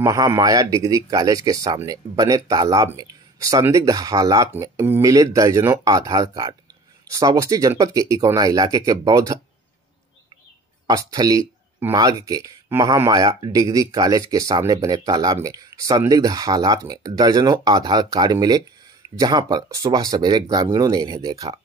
Mahamaya degree college के सामने बने तालाब में संदिग्ध हालात में मिले दर्जनों आधार कार्ड। श्रावस्ती जनपद के इकौना इलाके के बौद्ध स्थली मार्ग के महामाया डिग्री कॉलेज के सामने बने तालाब में संदिग्ध हालात में दर्जनों आधार कार्ड मिले, जहां पर सुबह सवेरे ग्रामीणों ने इन्हें देखा।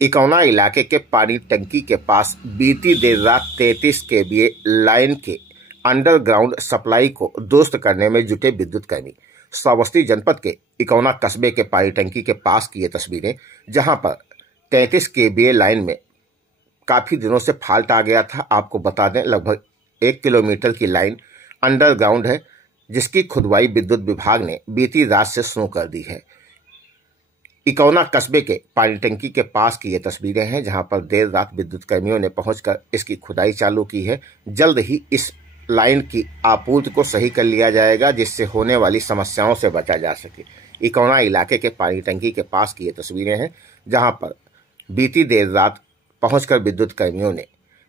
इकौना इलाके के पानी टंकी के पास बीती देर रात 33 केवीए लाइन के अंडरग्राउंड सप्लाई को दुरुस्त करने में जुटे विद्युत कर्मी। श्रावस्ती जनपद के इकौना कस्बे के पानी टंकी के पास की ये तस्वीरें, जहां पर 33 केवीए लाइन में काफी दिनों से फॉल्ट आ गया था। आपको बता दें, लगभग 1 किलोमीटर की लाइन अंडरग्राउंड है, जिसकी खुदवाई विद्युत विभाग ने बीती रात से शुरू कर दी है। इकौना कस्बे के पानी टंकी के पास की ये तस्वीरें हैं, जहां पर देर रात विद्युत कर्मियों ने पहुंचकर इसकी खुदाई चालू की है। जल्द ही इस लाइन की आपूर्ति को सही कर लिया जाएगा, जिससे होने वाली समस्याओं से बचा जा सके। इकौना इलाके के पानी टंकी के पास की ये तस्वीरें हैं, जहां पर बीती देर रात पहुंचकर विद्युत कर्मियों ने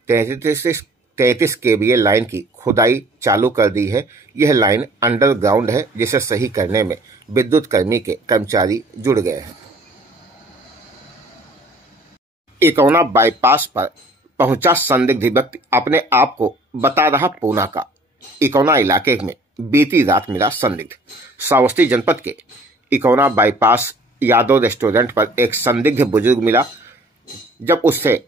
33 केवीए लाइन की खुदाई चालू कर दी है। यह लाइन अंडरग्राउंड है, जिसे सही करने में विद्युत कर्मी के कर्मचारी जुड़ गए हैं। इकौना बाईपास पर पहुंचा संदिग्ध व्यक्ति अपने आप को बता रहा पूना का। इकौना इलाके में बीती रात मिला संदिग्ध। श्रावस्ती जनपद के इकौना बाईपास यादव रेस्टोरेंट पर एक संदिग्ध बुजुर्ग मिला। जब उससे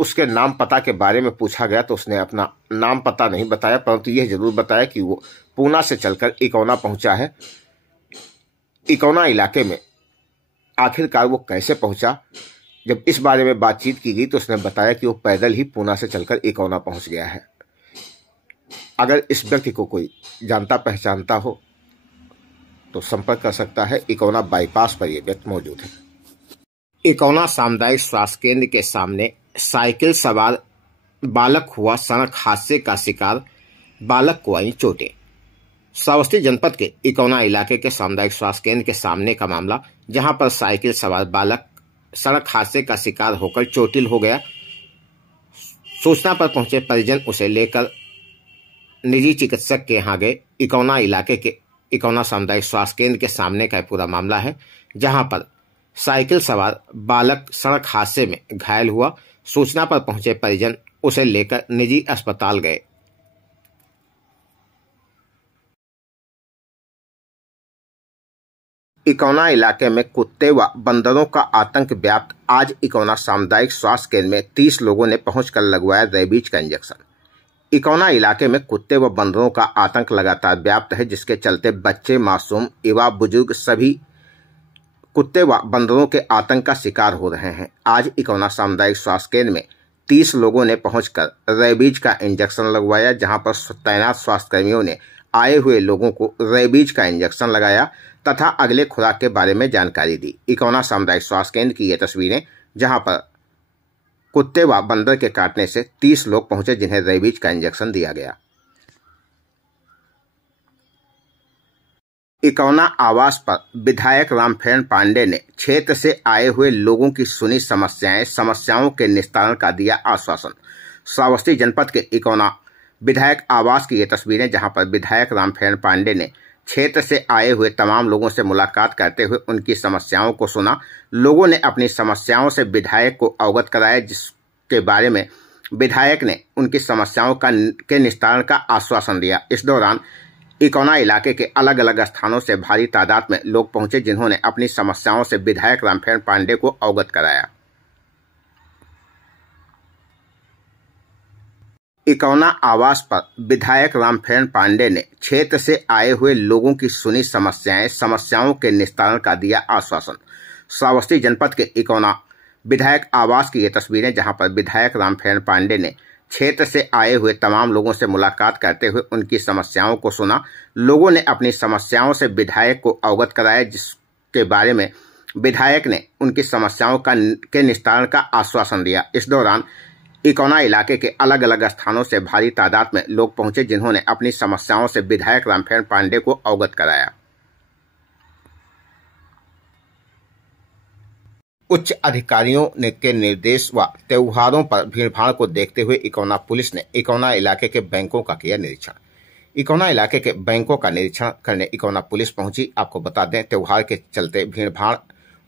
उसके नाम पता के बारे में पूछा गया तो उसने अपना नाम पता नहीं बताया, परंतु यह जरूर बताया कि वो पूना से चलकर इकौना पहुंचा है। इकौना इलाके में आखिरकार वो कैसे पहुंचा, जब इस बारे में बातचीत की गई तो उसने बताया कि वो पैदल ही पूना से चलकर इकौना पहुंच गया है। अगर इस व्यक्ति को कोई जानता पहचानता हो तो संपर्क कर सकता है। इकौना बाईपास पर यह व्यक्ति मौजूद है। इकौना सामुदायिक स्वास्थ्य केंद्र के सामने साइकिल सवार बालक हुआ सड़क हादसे का शिकार, बालक को आई चोटें। श्रावस्ती जनपद के इकौना इलाके के सामुदायिक स्वास्थ्य केंद्र के सामने का मामला, जहां पर साइकिल सवार बालक सड़क हादसे का शिकार होकर चोटिल हो गया। सूचना पर पहुंचे परिजन उसे लेकर निजी चिकित्सक के यहां गए। इकौना इलाके के इकौना सामुदायिक स्वास्थ्य केंद्र के सामने का पूरा मामला है, जहां पर साइकिल सवार बालक सड़क हादसे में घायल हुआ। सूचना पर पहुंचे परिजन उसे लेकर निजी अस्पताल गए। इकौना इलाके में कुत्ते व बंदरों का आतंक व्याप्त। आज इकौना सामुदायिक स्वास्थ्य केंद्र में 30 लोगों ने पहुंचकर लगवाया रेबीज का इंजेक्शन। इकौना इलाके में कुत्ते व बंदरों का आतंक लगातार व्याप्त है, जिसके चलते बच्चे, मासूम, युवा, बुजुर्ग सभी कुत्ते व बंदरों के आतंक का शिकार हो रहे हैं। आज इकौना सामुदायिक स्वास्थ्य केंद्र में 30 लोगों ने पहुंचकर रेबीज का इंजेक्शन लगवाया, जहां पर तैनात स्वास्थ्य कर्मियों ने आए हुए लोगों को रेबीज का इंजेक्शन लगाया तथा अगले खुराक के बारे में जानकारी दी। इकौना सामुदायिक स्वास्थ्य केंद्र की ये तस्वीरें, जहां पर कुत्ते व बंदर के काटने से 30 लोग पहुंचे, जिन्हें रेबीज का इंजेक्शन दिया गया। इकौना आवास पर विधायक रामफेरण पांडे ने क्षेत्र से आए हुए लोगों की सुनी समस्याओं के निस्तारण का दिया आश्वासन। श्रावस्ती जनपद के इकौना विधायक आवास की ये तस्वीरें, जहां पर विधायक रामफेरण पांडे ने क्षेत्र से आए हुए तमाम लोगों से मुलाकात करते हुए उनकी समस्याओं को सुना। लोगों ने अपनी समस्याओं से विधायक को अवगत कराया, जिसके बारे में विधायक ने उनकी समस्याओं के निस्तारण का आश्वासन दिया। इस दौरान इकौना इलाके के अलग अलग स्थानों से भारी तादाद में लोग पहुंचे, जिन्होंने अपनी समस्याओं से विधायक रामफेरण पांडे को अवगत कराया। इकौना आवास पर विधायक रामफेरण पांडे ने क्षेत्र से आए हुए लोगों की सुनी समस्याओं के निस्तारण का दिया आश्वासन। श्रावस्ती जनपद के इकौना विधायक आवास की ये तस्वीरें, जहां पर विधायक रामफेरण पांडे ने क्षेत्र से आए हुए तमाम लोगों से मुलाकात करते हुए उनकी समस्याओं को सुना। लोगों ने अपनी समस्याओं से विधायक को अवगत कराया, जिसके बारे में विधायक ने उनकी समस्याओं के निस्तारण का आश्वासन दिया। इस दौरान इकौना इलाके के अलग अलग स्थानों से भारी तादाद में लोग पहुंचे, जिन्होंने अपनी समस्याओं से विधायक रामफेरण पांडे को अवगत कराया। उच्च अधिकारियों के निर्देश व त्योहारों पर भीड़भाड़ को देखते हुए इकौना पुलिस ने इकौना इलाके के बैंकों का किया निरीक्षण। इकौना इलाके के बैंकों का निरीक्षण करने इकौना पुलिस पहुंची। आपको बता दें, त्योहार के चलते भीड़भाड़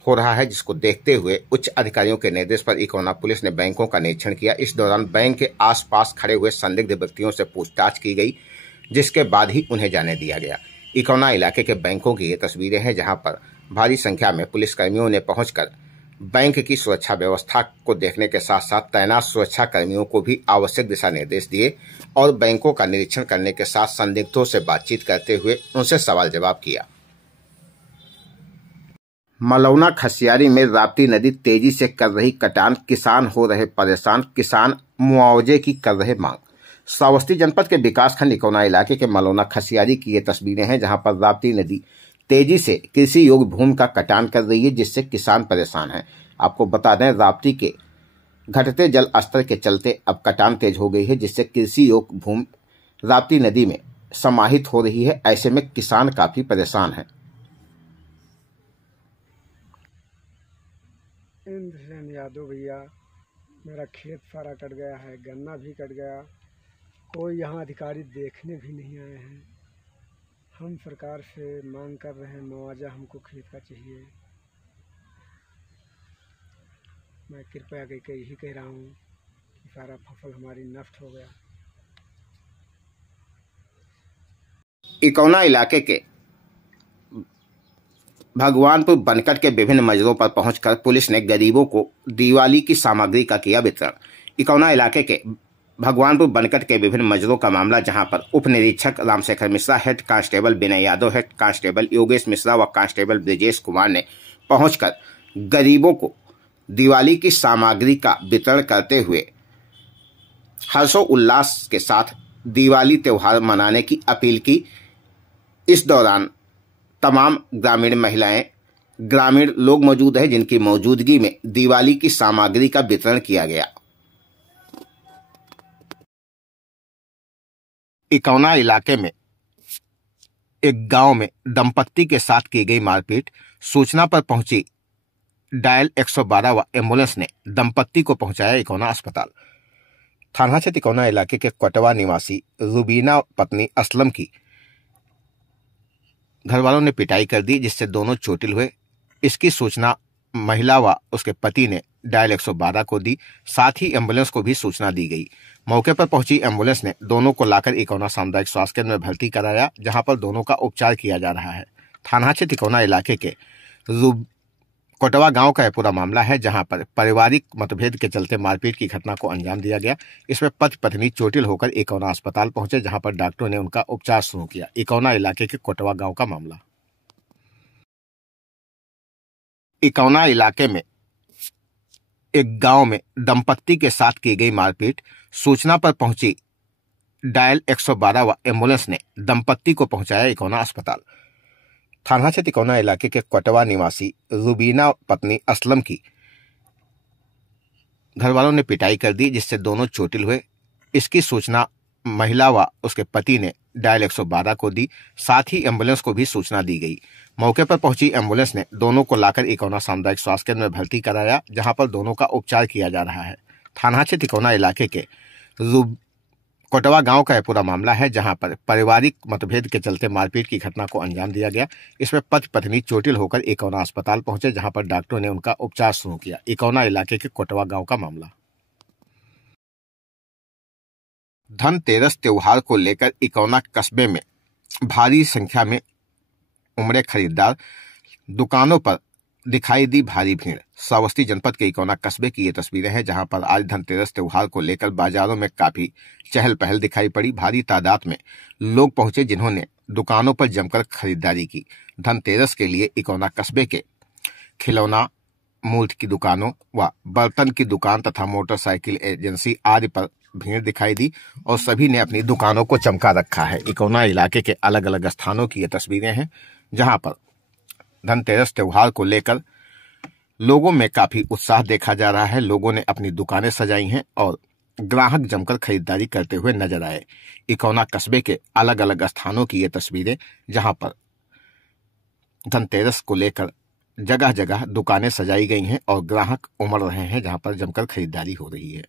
हो रहा है, जिसको देखते हुए उच्च अधिकारियों के निर्देश पर इकौना पुलिस ने बैंकों का निरीक्षण किया। इस दौरान बैंक के आसपास खड़े हुए संदिग्ध व्यक्तियों से पूछताछ की गई, जिसके बाद ही उन्हें जाने दिया गया। इकौना इलाके के बैंकों की ये तस्वीरें हैं, जहां पर भारी संख्या में पुलिसकर्मियों ने पहुंचकर बैंक की सुरक्षा व्यवस्था को देखने के साथ साथ तैनात सुरक्षा कर्मियों को भी आवश्यक दिशा निर्देश दिए और बैंकों का निरीक्षण करने के साथ संदिग्धों से बातचीत करते हुए उनसे सवाल जवाब किया। मलौना खसियारी में राप्ती नदी तेजी से कर रही कटान, किसान हो रहे परेशान, किसान मुआवजे की कर रहे मांग। श्रावस्ती जनपद के विकासखंड इकौना इलाके के मलौना खसियारी की ये तस्वीरें हैं, जहां पर राप्ती नदी तेजी से कृषि योग्य भूमि का कटान कर रही है, जिससे किसान परेशान हैं। आपको बता दें, राप्ती के घटते जल स्तर के चलते अब कटान तेज हो गई है, जिससे कृषि योग्य भूमि राप्ती नदी में समाहित हो रही है। ऐसे में किसान काफी परेशान हैं। इंद्रसेन यादव भैया, मेरा खेत सारा कट गया है, गन्ना भी कट गया। कोई यहाँ अधिकारी देखने भी नहीं आए हैं। हम सरकार से मांग कर रहे हैं, मुआवजा हमको खेत का चाहिए। मैं कृपया करके यही कह रहा हूँ कि सारा फसल हमारी नष्ट हो गया। इकौना इलाके के भगवानपुर बनकट के विभिन्न मजरों पर पहुंचकर पुलिस ने गरीबों को दिवाली की सामग्री का किया वितरण। इकौना इलाके के भगवानपुर बनकट के विभिन्न मजरों का मामला, जहां पर उप निरीक्षक Ramshekhar Mishra, head constable Vinay Yadav, head constable Yogesh Mishra व कांस्टेबल ब्रिजेश कुमार ने पहुंचकर गरीबों को दिवाली की सामग्री का वितरण करते हुए हर्षोल्लास के साथ दिवाली त्योहार मनाने की अपील की। इस दौरान तमाम ग्रामीण महिलाएं, ग्रामीण लोग मौजूद हैं, जिनकी मौजूदगी में दिवाली की सामग्री का वितरण किया गया। इकौना इलाके में एक गांव में दंपत्ति के साथ की गई मारपीट। सूचना पर पहुंची डायल 112 व एम्बुलेंस ने दंपत्ति को पहुंचाया इकौना अस्पताल। थाना क्षेत्र इकौना इलाके के कटवा निवासी रुबीना पत्नी असलम की घरवालों ने पिटाई कर दी, जिससे दोनों चोटिल हुए। इसकी सूचना महिला व उसके पति ने डायल 112 को दी, साथ ही एम्बुलेंस को भी सूचना दी गई। मौके पर पहुंची एम्बुलेंस ने दोनों को लाकर इकौना सामुदायिक स्वास्थ्य केंद्र में भर्ती कराया, जहां पर दोनों का उपचार किया जा रहा है। थाना क्षेत्र इकौना इलाके के कोटवा गांव का यह पूरा मामला है, जहां पर पारिवारिक मतभेद के चलते मारपीट की घटना को अंजाम दिया गया। इसमें पति पत्नी चोटिल होकर इकौना अस्पताल पहुंचे, जहां पर डॉक्टरों ने उनका उपचार शुरू किया। इकौना इलाके के कोटवा गांव का मामला। इकौना इलाके में एक गांव में दंपत्ति के साथ की गई मारपीट। सूचना पर पहुंची डायल 112 व एम्बुलेंस ने दंपत्ति को पहुंचाया इकौना अस्पताल। थाना क्षेत्र इकौना इलाके के कटवा निवासी रुबीना पत्नी असलम की घरवालों ने पिटाई कर दी, जिससे दोनों चोटिल हुए। इसकी सूचना महिला व उसके पति ने डायल 112 को दी, साथ ही एम्बुलेंस को भी सूचना दी गई। मौके पर पहुंची एम्बुलेंस ने दोनों को लाकर इकौना सामुदायिक स्वास्थ्य केंद्र में भर्ती कराया, जहां पर दोनों का उपचार किया जा रहा है। थाना क्षेत्र इकौना इलाके के कोटवा गांव का यह पूरा मामला है, जहां पर पारिवारिक मतभेद के चलते मारपीट की घटना को अंजाम दिया गया। इसमें पति पत्नी चोटिल होकर इकौना अस्पताल पहुंचे, जहां पर डॉक्टरों ने उनका उपचार शुरू किया। इकौना इलाके के कोटवा गांव का मामला। धनतेरस त्योहार को लेकर इकौना कस्बे में भारी संख्या में उमड़े खरीदार। दुकानों पर दिखाई दी भारी भीड़। श्रावस्ती जनपद के इकौना कस्बे की ये तस्वीरें हैं, जहां पर आज धनतेरस त्योहार को लेकर बाजारों में काफी चहल पहल दिखाई पड़ी। भारी तादाद में लोग पहुंचे, जिन्होंने दुकानों पर जमकर खरीदारी की। धनतेरस के लिए इकौना कस्बे के खिलौना, मूर्ति की दुकानों व बर्तन की दुकान तथा मोटरसाइकिल एजेंसी आदि पर भीड़ दिखाई दी और सभी ने अपनी दुकानों को चमका रखा है। इकौना इलाके के अलग अलग स्थानों की ये तस्वीरें हैं, जहां पर धनतेरस त्योहार को लेकर लोगों में काफी उत्साह देखा जा रहा है। लोगों ने अपनी दुकानें सजाई हैं और ग्राहक जमकर खरीदारी करते हुए नजर आए। इकौना कस्बे के अलग अलग स्थानों की ये तस्वीरें, जहां पर धनतेरस को लेकर जगह जगह दुकानें सजाई गई हैं और ग्राहक उमड़ रहे हैं, जहां पर जमकर खरीदारी हो रही है।